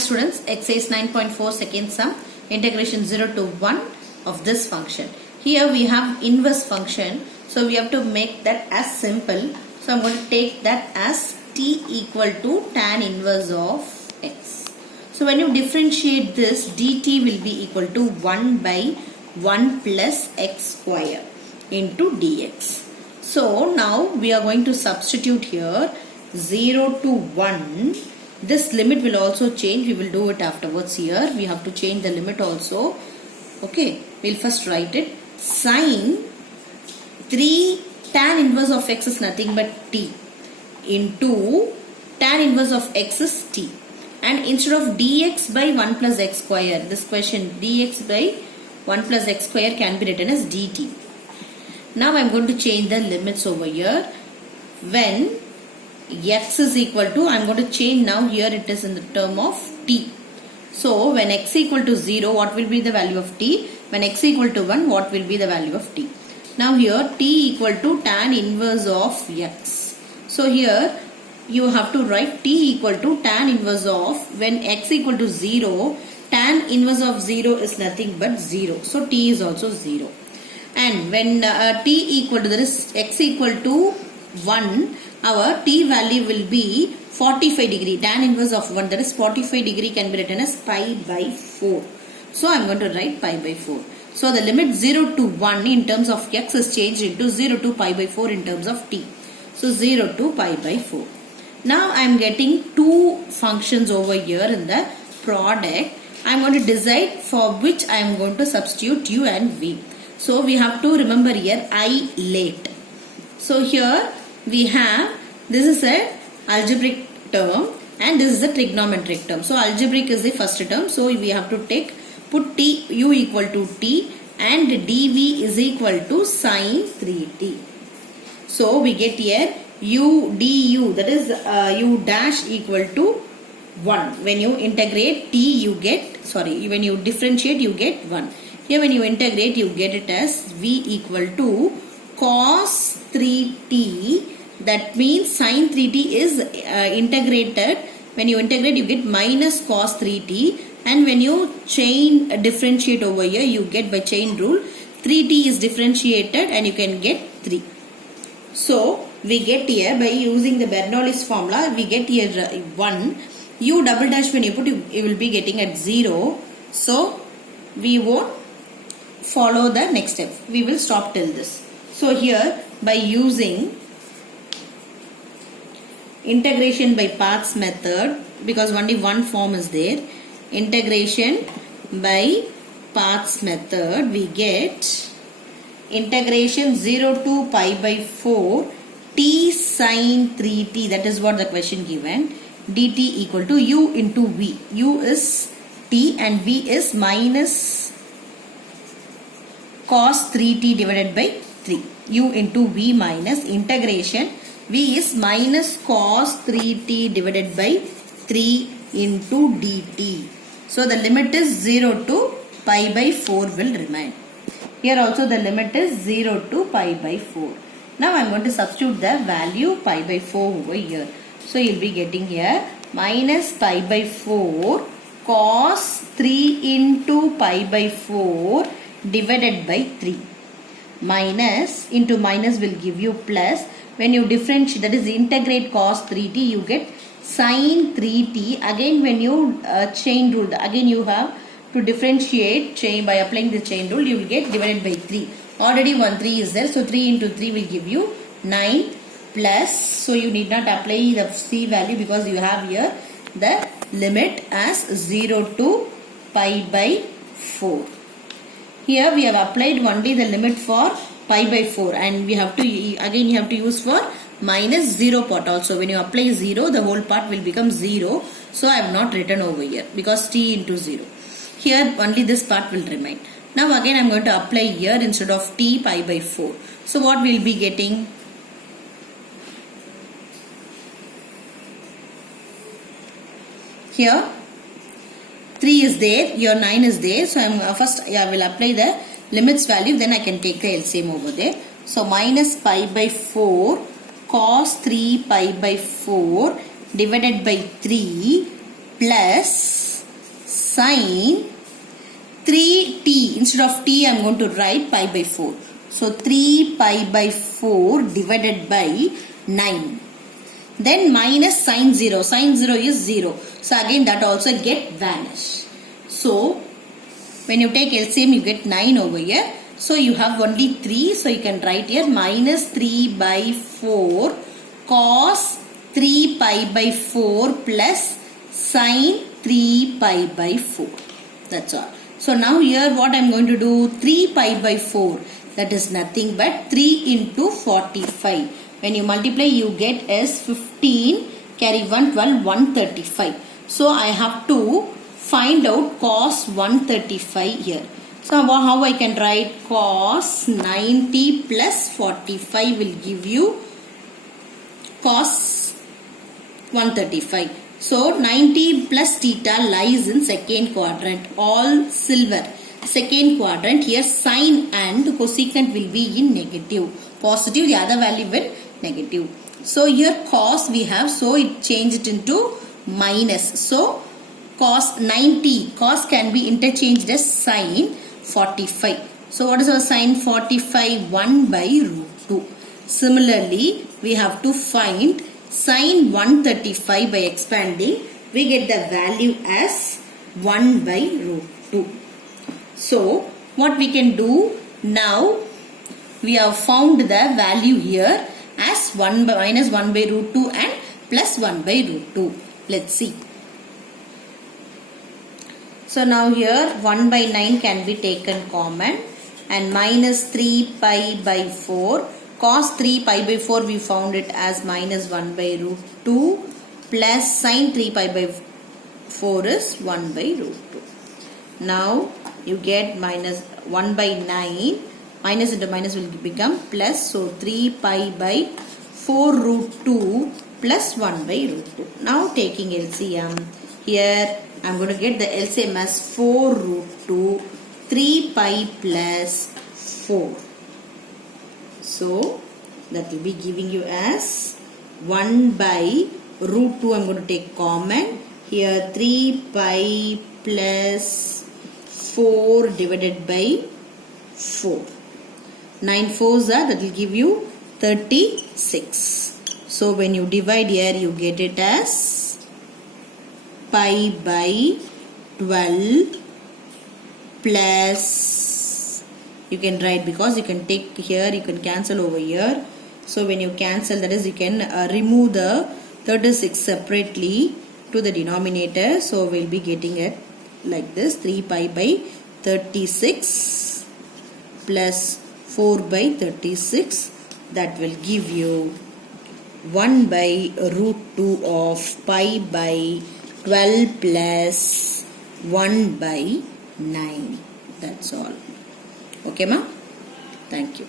students, exercise 9.4 second sum, integration 0 to 1 of this function. Here we have inverse function, so we have to make that as simple. So I am going to take that as t equal to tan inverse of x. So when you differentiate this, dt will be equal to 1 by 1 plus x square into dx. So now we are going to substitute here 0 to 1. This limit will also change. We will do it afterwards. Here we have to change the limit also. Okay, we'll first write it. Sin 3 tan inverse of x is nothing but t into tan inverse of x is t. And instead of dx by 1 plus x square, this question dx by 1 plus x square can be written as dt. Now I am going to change the limits over here. When x is equal to, I am going to change now, here it is in the term of t. So when x equal to 0, what will be the value of t? When x equal to 1, what will be the value of t? Now here t equal to tan inverse of x. So here you have to write t equal to tan inverse of, when x equal to 0, tan inverse of 0 is nothing but 0. So t is also 0. And when t equal to, there is x equal to 1, our t value will be 45 degree. Tan inverse of 1, that is 45 degree, can be written as pi by 4. So I am going to write pi by 4. So the limit 0 to 1 in terms of x is changed into 0 to pi by 4 in terms of t. So 0 to pi by 4. Now I am getting two functions over here in the product. I am going to decide for which I am going to substitute u and v. So we have to remember here I late. So here we have, this is a algebraic term and this is a trigonometric term. So algebraic is the first term. So we have to put t, u equal to t, and dv is equal to sine 3t. So we get here u du, that is u dash equal to 1. When you integrate t, you get, when you differentiate, you get 1. Here when you integrate, you get it as v equal to cos 3t. That means sin 3t is integrated. When you integrate, you get minus cos 3t. And when you differentiate over here, you get by chain rule, 3t is differentiated and you can get 3. So we get here by using the Bernoulli's formula, we get here 1. U double dash, when you put, you will be getting at 0. So we won't follow the next step. We will stop till this. So here by using integration by parts method, because only one form is there, integration by parts method, we get integration 0 to pi by 4 t sin 3t, that is what the question given, dt equal to u into v. U is t and v is minus cos 3t divided by 3. U into v minus integration, v is minus cos 3t divided by 3 into dt. So the limit is 0 to pi by 4 will remain. Here also the limit is 0 to pi by 4. Now I am going to substitute the value pi by 4 over here. So you will be getting here minus pi by 4 cos 3 into pi by 4 divided by 3. Minus into minus will give you plus. When you differentiate, that is integrate cos 3t, you get sin 3t. Again when you chain rule, again you have to differentiate chain by applying the chain rule, you will get divided by 3. Already 1 3 is there, so 3 into 3 will give you 9 plus, so you need not apply the c value because you have here the limit as 0 to pi by 4. Here we have applied only the limit for pi by 4, and we have to, again you have to use for minus 0 part also. When you apply 0, the whole part will become 0. So I have not written over here because t into 0. Here only this part will remain. Now again I am going to apply here instead of t pi by 4. So what we will be getting? Here 3 is there, your 9 is there. So I am first I will apply the limits value, then I can take the LCM over there. So minus pi by 4 cos 3 pi by 4 divided by 3 plus sine 3t. Instead of t, I am going to write pi by 4. So 3 pi by 4 divided by 9. Then minus sine 0. Sine 0 is 0. So again that also get vanished. So when you take LCM, you get 9 over here. So you have only 3. So you can write here minus 3 by 4 cos 3 pi by 4 plus sine 3 pi by 4. That's all. So now here what I am going to do, 3 pi by 4, that is nothing but 3 into 45. When you multiply, you get as 15, carry 1, 12, 135. So I have to find out cos 135 here. So how I can write cos 90 plus 45 will give you cos 135. So 90 plus theta lies in second quadrant, all silver. Second quadrant, here sine and cosecant will be in negative. Positive, the other value will negative. So here cos we have, so it changed into minus. So cos 90, cos can be interchanged as sine 45. So what is our sine 45? 1 by root 2. Similarly, we have to find sine 135 by expanding. We get the value as 1 by root 2. So what we can do now, we have found the value here as 1 by minus 1 by root 2 and plus 1 by root 2. Let's see. So now here 1 by 9 can be taken common and minus 3 pi by 4. Cos 3 pi by 4 we found it as minus 1 by root 2 plus sine 3 pi by 4 is 1 by root 2. Now you get minus 1 by 9. Minus into minus will become plus. So 3 pi by 4 root 2 plus 1 by root 2. Now taking LCM. Here I am going to get the LCM as 4 root 2, 3 pi plus 4. So that will be giving you as 1 by root 2. I am going to take common. Here 3 pi plus 4 divided by 4. 9 4s are, that will give you 36. So when you divide here, you get it as pi by 12 plus, you can write, because you can take here, you can cancel over here. So when you cancel, that is you can remove the 36 separately to the denominator. So we'll be getting it like this, 3 pi by 36 plus 4 by 36. That will give you 1 by root 2 of pi by 12 plus 1 by 9. That's all. Okay, ma? Thank you.